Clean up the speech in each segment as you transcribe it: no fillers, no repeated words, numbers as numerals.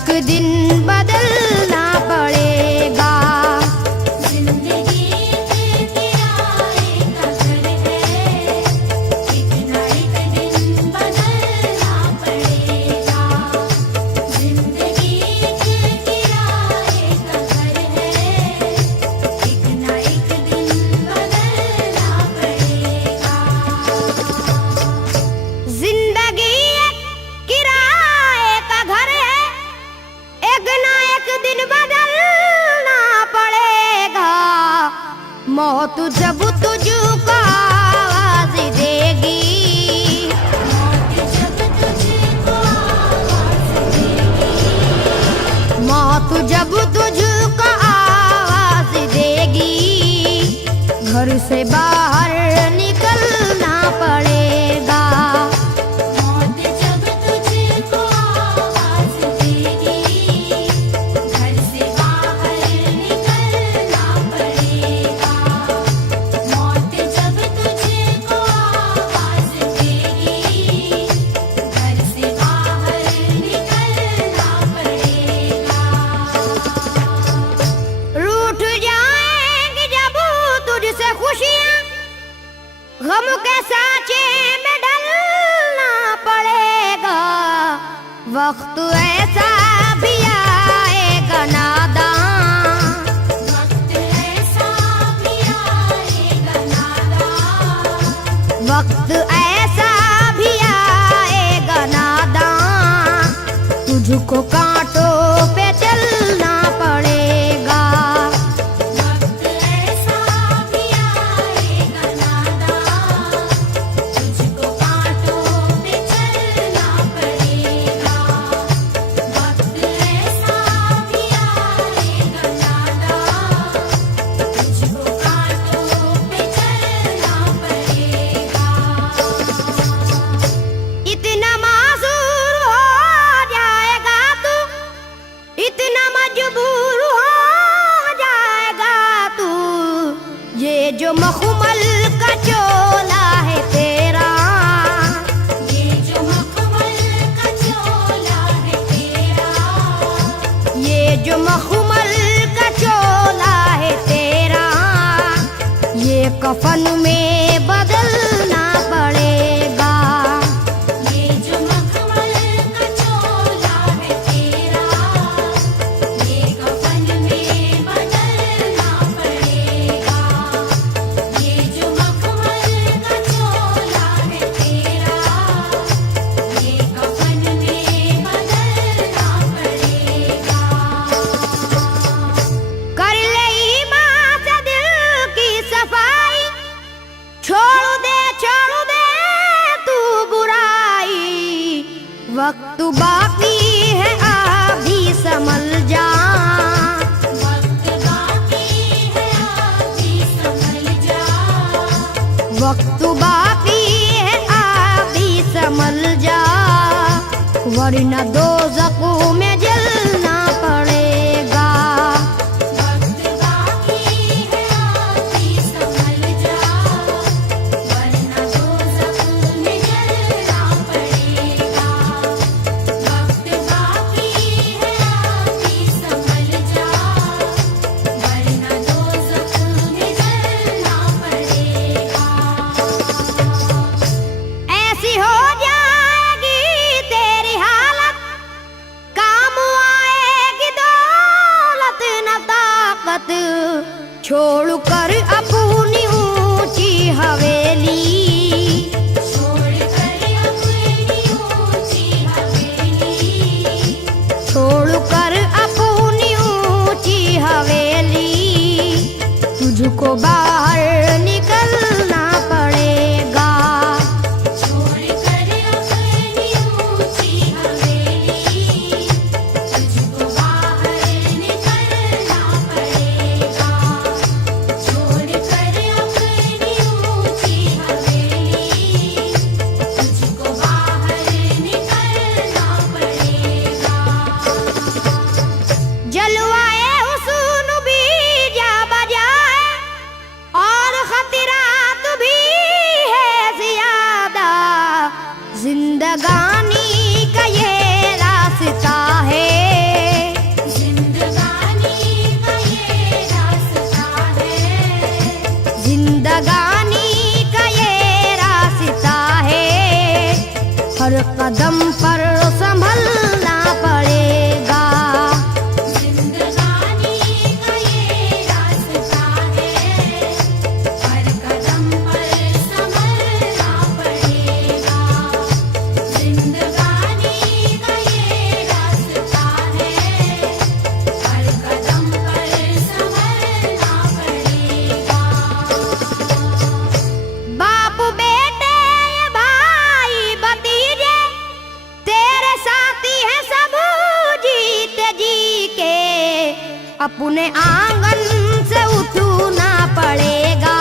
एक दिन बदलना पड़ेगा। जिंदगी एक किराए का घर है, एक ना एक दिन बदलना पड़ेगा। जिंदगी एक किराए का घर है, एक ना एक दिन बदलना पड़ेगा। जिंदगी एक किराए का घर है, एक ना एक दिन बदलना पड़ेगा। मौत जब तुझको आवाज देगी, मौत जब तुझको आवाज देगी, मौत जब तुझको आवाज देगी, घर से बाहर निकलना पड़ेगा। मौत जब तुझको आवाज देगी, घर से बाहर निकलना पड़ेगा। मौत जब तुझको आवाज देगी, घर से बाहर निकलना पड़ेगा। रूठ जाएंगी जब तुझसे खुशियां, गम के साँचे में ढलना पड़ेगा। वक्त ऐसा भी आएगा नादां, वक्त ऐसा भी आएगा नादां, वक्त ऐसा भी आएगा नादां, तुझको कांटों पे चलना पड़ेगा। वक्त ऐसा भी आएगा नादां, तुझको कांटों पे चलना पड़ेगा। वक्त ऐसा भी आएगा नादां, तुझको कांटों पे चलना पड़ेगा। इतना मासूर हो जाएगा तू, इतना मजबूर हो जाएगा तू, ये जो मखमल का चोला है तेरा, ये जो मखमल का चोला है तेरा, ये जो मखमल का चोला है तेरा, ये कफन में बदलना पड़ेगा। ये जो मखमल का चोला है तेरा, ये कफन में बदलना पड़ेगा। ये जो मखमल का चोला है तेरा, ये कफन में बदलना पड़ेगा। कर ले ईमान से दिल की सफाई, छोड़ दे तू बुराई। वक्त बाकी है अभी संभल जा, वक्त बाकी है अभी संभल जा, वक्त बाकी है अभी संभल जा, वरना दोज़ख में जलना पड़ेगा। वक्त बाकी है अभी संभल जा, वरना दोज़ख में जलना पड़ेगा। वक्त बाकी है अभी संभल जा, वरना दोज़ख में जलना पड़ेगा। ऐसी हो जाएगी तेरी हालत, काम आएगी दौलत न ताकत, छोड़ कर अपनी ऊंची हवेली, छोड़ कर अपनी ऊंची हवेली, छोड़ कर अपनी ऊंची हवेली, तुझको बाहर निकलना पड़ेगा। छोड़ कर अपनी ऊंची हवेली, तुझको बाहर निकलना पड़ेगा। छोड़ कर अपनी ऊंची हवेली, तुझको बाहर निकलना पड़ेगा। जलवाए हुस्न भी जा बजाए और खत जिंदगानी का ये रास्ता है, हर कदम पर संभलना पड़ेगा। जिंदगानी का ये रास्ता है, हर कदम पर संभलना पड़ेगा। जिंदगानी का ये रास्ता है, हर कदम पर संभलना पड़ेगा। बाप बेटे भाई भतीजे तेरे साथी हैं सब जीते जी के, अपने आंगन से उठना पड़ेगा।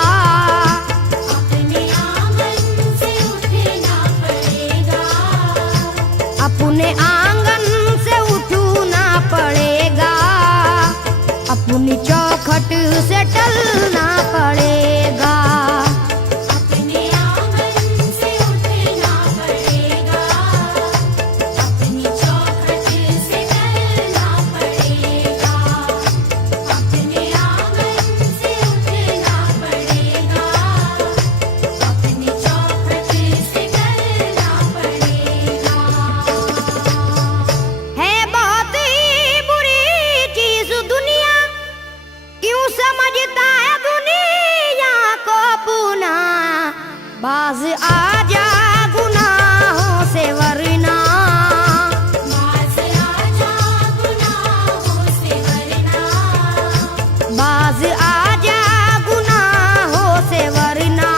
अपने आंगन से उठना पड़ेगा। अपने आंगन से उठना पड़ेगा, अपनी चौखट से टलना पड़ेगा। अपने आंगन से उठना पड़ेगा। अपनी चौखट से टलना पड़ेगा। अपने आंगन से उठना पड़ेगा। अपनी चौखट से टलना पड़ेगा। है बहुत ही बुरी चीज दुनिया, क्यों समझता है दुनिया को अपना। बाज आजा गुनाहों से वरना, बाज आजा गुनाहों से वरना। बाज आजा गुनाहों से वरना,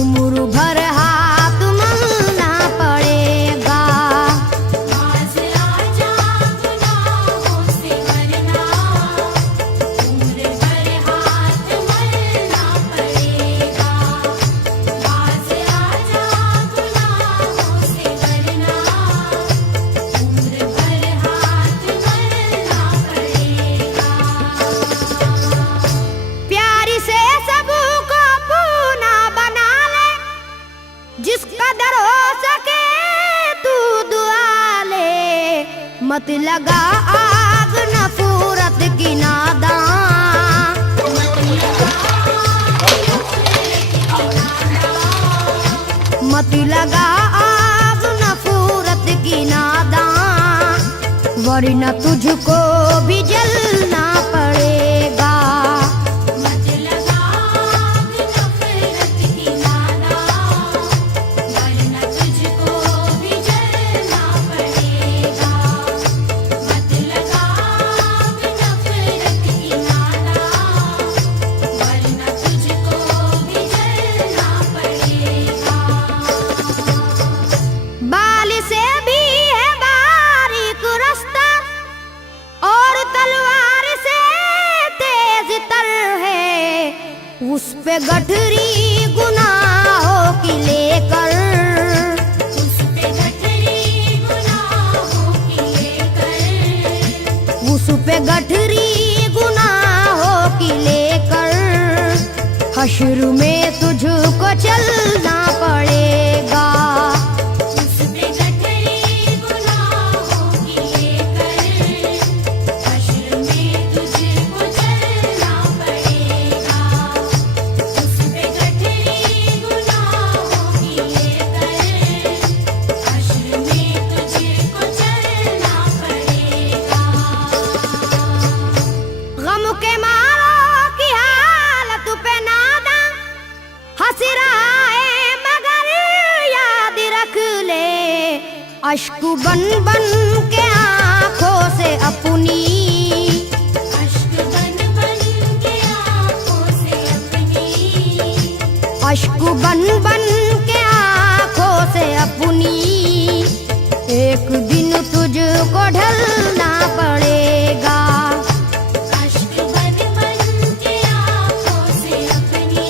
उम्र भर हाथ मलना पड़ेगा। बाज आजा गुनाहों से वरना, उम्र भर हाथ मलना पड़ेगा। बाज आजा गुनाहों से वरना, उम्र भर हाथ मलना पड़ेगा। प्यारी से सबको अपना बना ले, जिस कदर हो सके तू दुआ ले। मत लगा आग नफरत की नादान, मत लगा आग नफरत की नादान, वरना तुझको भी जलना पड़ेगा। मत लगा आग नफरत की नादान, वरना तुझको भी जलना पड़ेगा। मत लगा आग नफरत की नादान, वरना तुझको भी जलना पड़ेगा। बाल से भी है बारीक रास्ता, और तलवार से तेज तर है। उस पे गठरी गुनाहों की लेकर, उस पे गठरी गुनाहों की लेकर। उस पे गठरी गुनाहों की लेकर, हश्र में तुझको चलना पड़ेगा। उस पे गठरी गुनाहों की लेकर, हश्र में तुझको चलना पड़ेगा। उस पे गठरी गुनाहों की लेकर, हश्र में तुझको चलना पड़ेगा। गम के मारों की हालत पे नादा हंस रहा है, मगर याद रख ले। अश्क बन बन के आंखों से अपनी, अश्क बन बन के आँखों से अपनी। अश्क बन बन के आंखों से अपनी, एक दिन तुझको ढलना पड़ेगा। अश्क बन बन के आँखों से अपनी,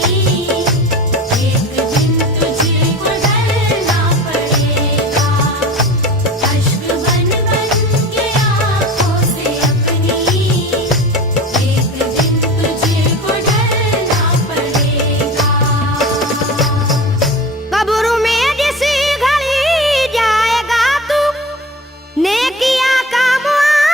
एक दिन तुझको ढलना पड़ेगा। अश्क बन बन के आँखों से अपनी, एक दिन तुझको ढलना पड़ेगा। कब्र में जिस घड़ी जाएगा तू, नेकियां का मुआ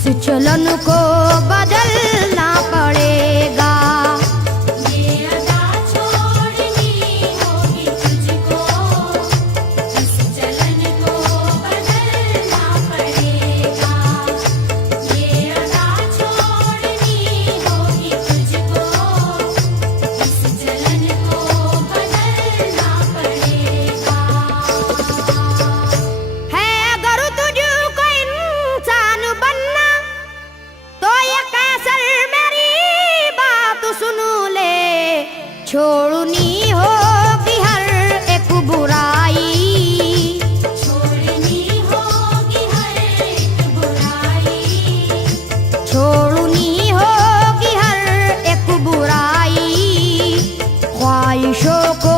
इस चलन को बदलना पड़ेगा। ये अदा छोड़नी होगी तुझको, इस चलन को बदलना पड़ेगा। ये अदा छोड़नी होगी तुझको, इस चलन को बदलना पड़ेगा। है अगर तुझको इंसान बनना तो ये कैसर मेरी बात सुन ले। छोड़नी होगी हर एक बुराई, छोड़नी होगी हर एक बुराई, छोड़नी होगी हर एक बुराई। ख्वाहिशों को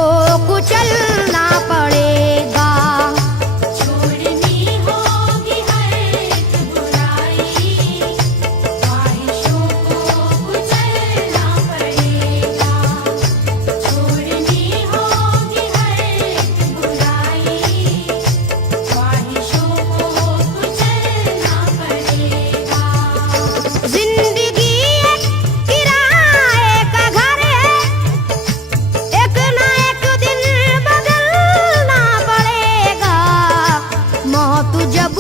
कुचलना पड़ेगा। छोड़नी होगी हर एक बुराई, ख्वाहिशों को कुचलना पड़ेगा। छोड़नी होगी हर एक बुराई, ख्वाहिशों को कुचलना पड़ेगा। जिंदगी एक किराए का घर है, एक ना एक दिन बदलना पड़ेगा। मौत जब